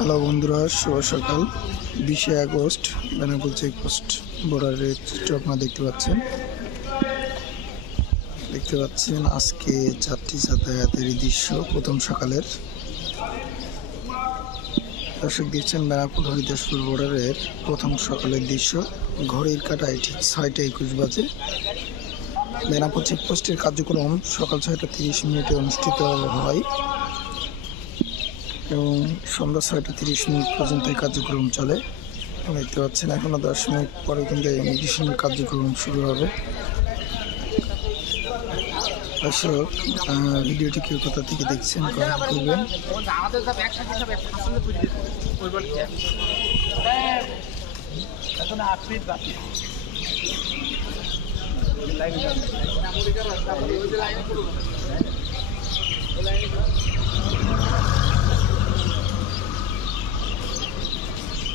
Hello বন্ধুরা, শুভ সকাল। 20শে August Benapole checkpost বর্ডারের চিত্র আপনারা দেখতে পাচ্ছেন আজকে যাত্রী যাতায়াতের দৃশ্য প্রথম সকালের। দর্শক দেখছেন বেনাপোল হরিদাসপুর বর্ডারের প্রথম সকালের দৃশ্য। ঘড়ির কাঁটায় ঠিক 6টা 21 বাজে। বেনাপোল চেকপোস্টের কার্যক্রম সকাল 6টা 30 অনুষ্ঠিত হয় এবং সন্ধ্যা 6টা 30 পর্যন্ত এই কার্যক্রম চলে। দেখতে পাচ্ছেন এখনো 10 মিনিট পরে কিন্তু ইমিগ্রেশনের কার্যক্রম শুরু হবে। দর্শক, ভিডিওটি কেউ কোথা থেকে দেখছেন কমেন্ট করবেন।